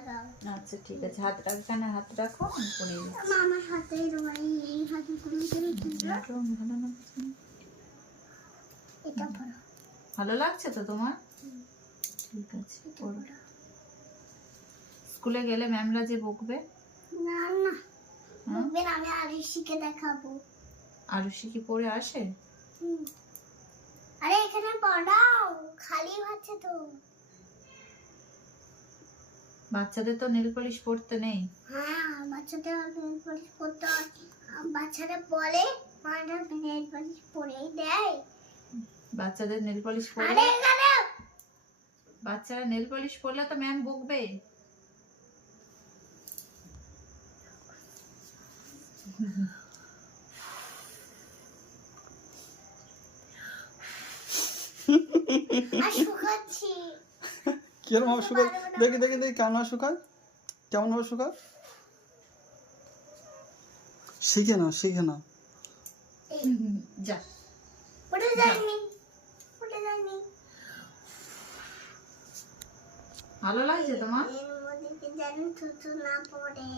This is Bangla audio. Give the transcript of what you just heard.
লাগাও। আচ্ছা ঠিক আছে, হাত রাখো, এখানে হাত রাখো, আমি পরিয়ে দিচ্ছি। আমার হাতে এই হাতে তুমি ভালো না? এটা পড়ো। ভালো লাগছে তো তোমার? ঠিক আছে, পড়ো। স্কুলে গেলে ম্যামরা যে বকবে। না না, বকবে না, আমি আরুষিকে দেখাবো। আরুষি কি পড়ে আসে? আরে এখানে পড়াও, খালি হচ্ছে তো। বাচ্চাদের তো নেল পলিশ পড়তে নেই। হ্যাঁ, বাচ্চাদের নেল পলিশ পড়তে হয়। বাচ্চারা বলে মারা নেল পলিশ পরেই দেয়। বাচ্চাদের নেল পলিশ আরে পরলে, এখানে বাচ্চারা নেল পলিশ পরলে তো ম্যাম বকবে। আর শুকাচ্ছি। কিরম ভাবে শুকায়? দেখি দেখি দেখি কেমন ভাবে শুকায়, কেমন ভাবে শুকায়, শিখে না শিখে না। যা, উঠে যায়নি, উঠে যায়নি। ভালো লাগছে তোমার? এর মধ্যে কি জানি থুতু না পড়ে।